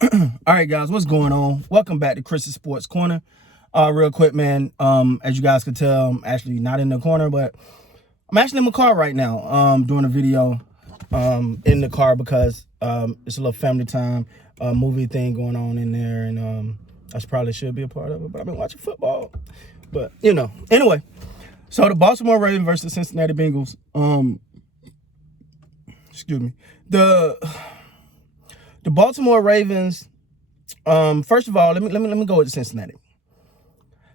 All right, guys, what's going on? Welcome back to Chris's Sports Corner. Real quick, man. As you guys can tell, I'm actually not in the corner, but I'm actually in my car right now. Doing a video in the car because it's a little family time movie thing going on in there, and I probably should be a part of it, but I've been watching football. But anyway. So the Baltimore Ravens versus Cincinnati Bengals. Excuse me. The Baltimore Ravens. First of all, let me go with Cincinnati.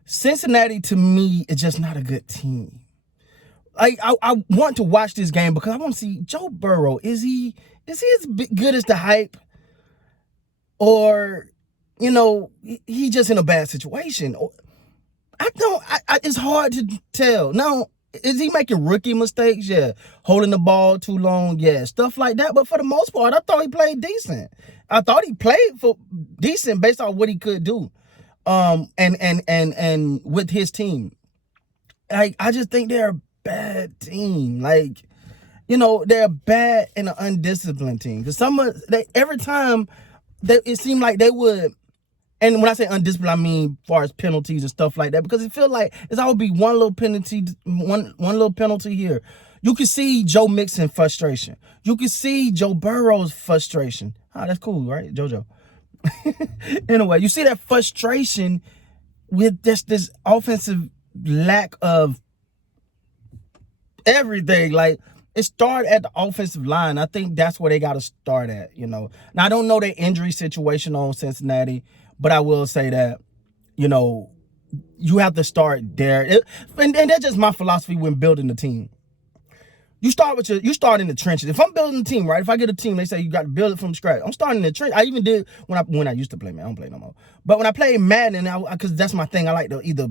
Cincinnati to me is just not a good team. Like I want to watch this game because I want to see Joe Burrow. Is he as good as the hype, or he just in a bad situation? I don't. It's hard to tell. Now, is he making rookie mistakes? Yeah. Holding the ball too long? Yeah. Stuff like that. But for the most part, I thought he played decent. I thought he played for decent based on what he could do. And with his team. Like, I just think they're a bad team. Like, they're a bad and an undisciplined team. Because every time it seemed like they would. And when I say undisciplined, I mean as far as penalties and stuff like that, because it feels like it's always be one little penalty, one little penalty here. You can see Joe Mixon frustration. You can see Joe Burrow's frustration. Oh, that's cool, right, JoJo? Anyway, you see that frustration with this offensive lack of everything. Like, it started at the offensive line. I think that's where they got to start at, Now, I don't know the injury situation on Cincinnati, but I will say that, you have to start there. And that's just my philosophy when building the team. You start in the trenches. If I'm building a team, right? If I get a team, they say you got to build it from scratch. I'm starting in the trench. I even did when I used to play, man. I don't play no more. But when I play Madden, because that's my thing, I like to either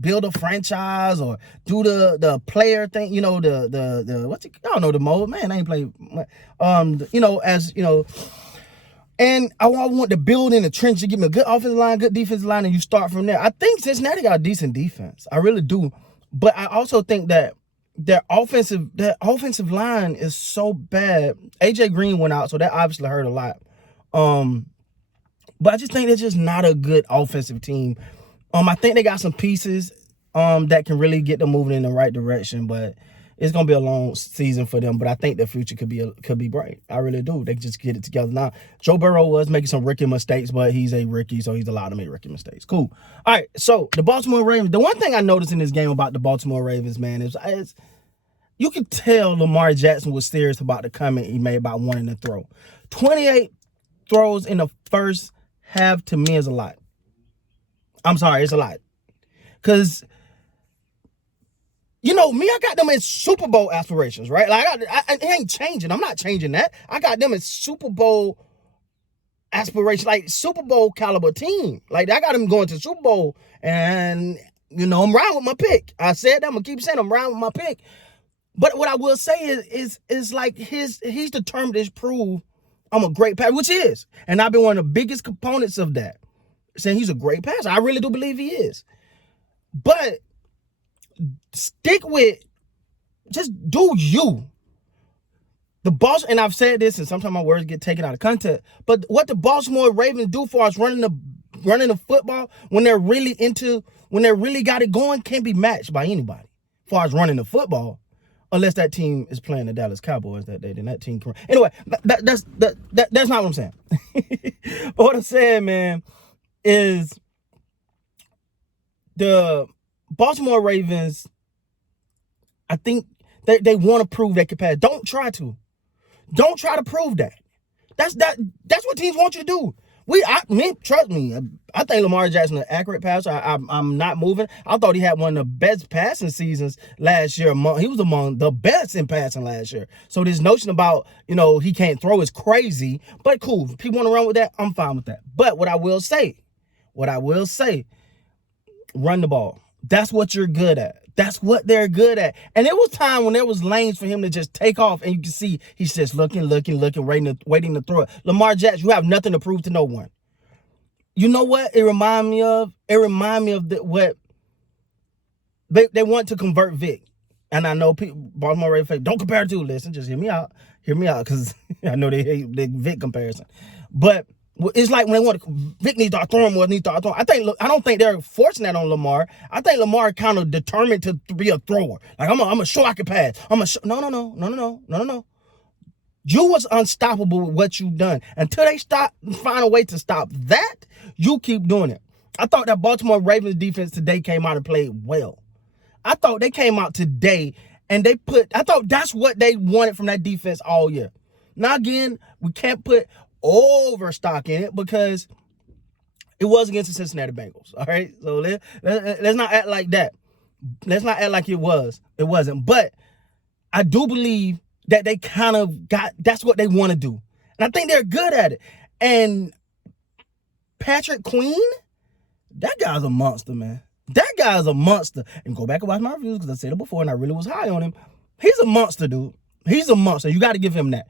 build a franchise or do the player thing. The what's it? Y'all know the mode, man. I ain't play. And I want to build in the trench to give me a good offensive line, good defensive line, and you start from there. I think Cincinnati got a decent defense. I really do. But I also think that their offensive line is so bad. AJ Green went out, so that obviously hurt a lot. But I just think they're just not a good offensive team. I think they got some pieces that can really get them moving in the right direction, but it's gonna be a long season for them. But I think the future could be bright. I really do. They can just get it together. Now, Joe Burrow was making some rookie mistakes, but he's a rookie, so he's allowed to make rookie mistakes. Cool. All right. So the Baltimore Ravens. The one thing I noticed in this game about the Baltimore Ravens, man, is you could tell Lamar Jackson was serious about the comment he made about wanting to throw. 28 throws in the first half to me is a lot. I'm sorry, it's a lot. Because me, I got them as Super Bowl aspirations, right? Like, it ain't changing. I'm not changing that. I got them as Super Bowl aspirations, like Super Bowl caliber team. Like, I got them going to Super Bowl, and I'm riding with my pick. I said that. I'm gonna keep saying I'm riding with my pick. But what I will say is like he's determined to prove I'm a great passer, which he is, and I've been one of the biggest components of that, saying he's a great passer. I really do believe he is, but stick with, just do you. The boss, and I've said this, and sometimes my words get taken out of context, but what the Baltimore Ravens do for us running the football when they're really got it going can't be matched by anybody. As far as running the football, unless that team is playing the Dallas Cowboys that day, then that team can. Anyway, that's not what I'm saying. What I'm saying, man, is the Baltimore Ravens, I think they want to prove they can pass. Don't try to prove that. That's what teams want you to do. Trust me. I think Lamar Jackson is an accurate passer. I'm not moving. I thought he had one of the best passing seasons last year. He was among the best in passing last year. So this notion about he can't throw is crazy. But cool. If people want to run with that, I'm fine with that. But what I will say, run the ball. That's what you're good at. That's what they're good at. And there was time when there was lanes for him to just take off, and you can see he's just looking, waiting to throw it. Lamar Jackson, you have nothing to prove to no one. You know what it remind me of? It remind me of what they want to convert Vic. And I know people, Baltimore Ravens fans, don't compare it to. Listen, just hear me out, because I know they hate the Vic comparison. But It's like when they want Vic needs to start throwing more, needs to start throwing. I don't think they're forcing that on Lamar. I think Lamar kind of determined to be a thrower. Like I'm gonna show I can pass. No. You was unstoppable with what you done. Until they find a way to stop that, you keep doing it. I thought that Baltimore Ravens defense today came out and played well. I thought they came out today and I thought that's what they wanted from that defense all year. Now again, we can't put overstock in it because it was against the Cincinnati Bengals. All right. So let's not act like that. Let's not act like it was. It wasn't. But I do believe that they kind of that's what they want to do. And I think they're good at it. And Patrick Queen, that guy's a monster, man. That guy's a monster. And go back and watch my reviews because I said it before and I really was high on him. He's a monster, dude. He's a monster. You got to give him that.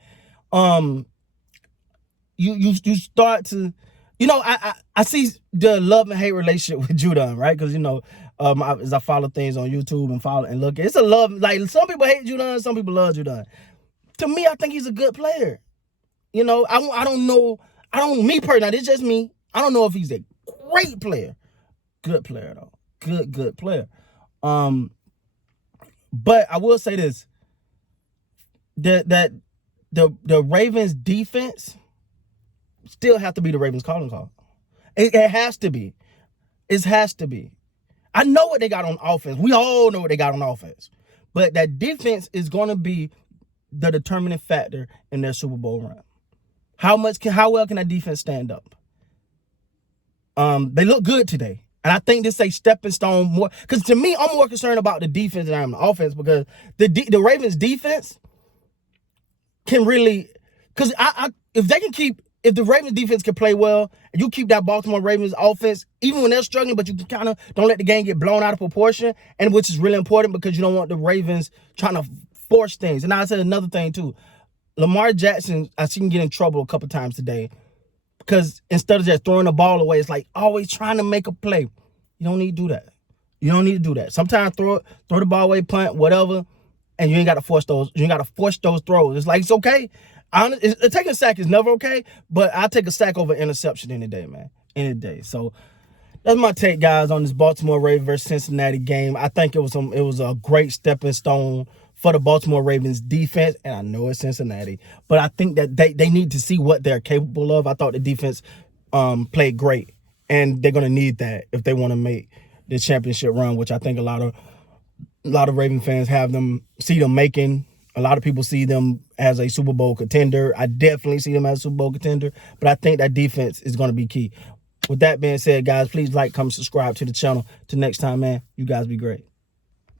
You start to, I see the love and hate relationship with Judon, right? Because, as I follow things on YouTube and look, it's a love, like some people hate Judon, some people love Judon. To me, I think he's a good player. I don't know. Me personally, it's just me. I don't know if he's a great player. Good player, though. Good player. But I will say this, that the Ravens defense still have to be the Ravens calling call. It has to be. It has to be. I know what they got on offense. We all know what they got on offense. But that defense is going to be the determining factor in their Super Bowl run. How well can that defense stand up? They look good today. And I think this is a stepping stone more. Because to me, I'm more concerned about the defense than I am the offense. Because the Ravens defense can really, because if the Ravens defense can play well, and you keep that Baltimore Ravens offense, even when they're struggling, but you kind of don't let the game get blown out of proportion, and which is really important because you don't want the Ravens trying to force things. And I said another thing too. Lamar Jackson, I seen him get in trouble a couple times today because instead of just throwing the ball away, it's like always trying to make a play. You don't need to do that. You don't need to do that. Sometimes throw the ball away, punt, whatever, and you ain't got to force those. You ain't got to force those throws. It's like it's okay. Taking a sack is never okay, but I'll take a sack over interception any day, man. Any day. So that's my take, guys, on this Baltimore Ravens versus Cincinnati game. I think it was a great stepping stone for the Baltimore Ravens defense, and I know it's Cincinnati, but I think that they need to see what they're capable of. I thought the defense played great, and they're going to need that if they want to make the championship run, which I think a lot of Raven fans see them making. A lot of people see them as a Super Bowl contender. I definitely see them as a Super Bowl contender, but I think that defense is going to be key. With that being said, guys, please like, comment, subscribe to the channel. Till next time, man, you guys be great.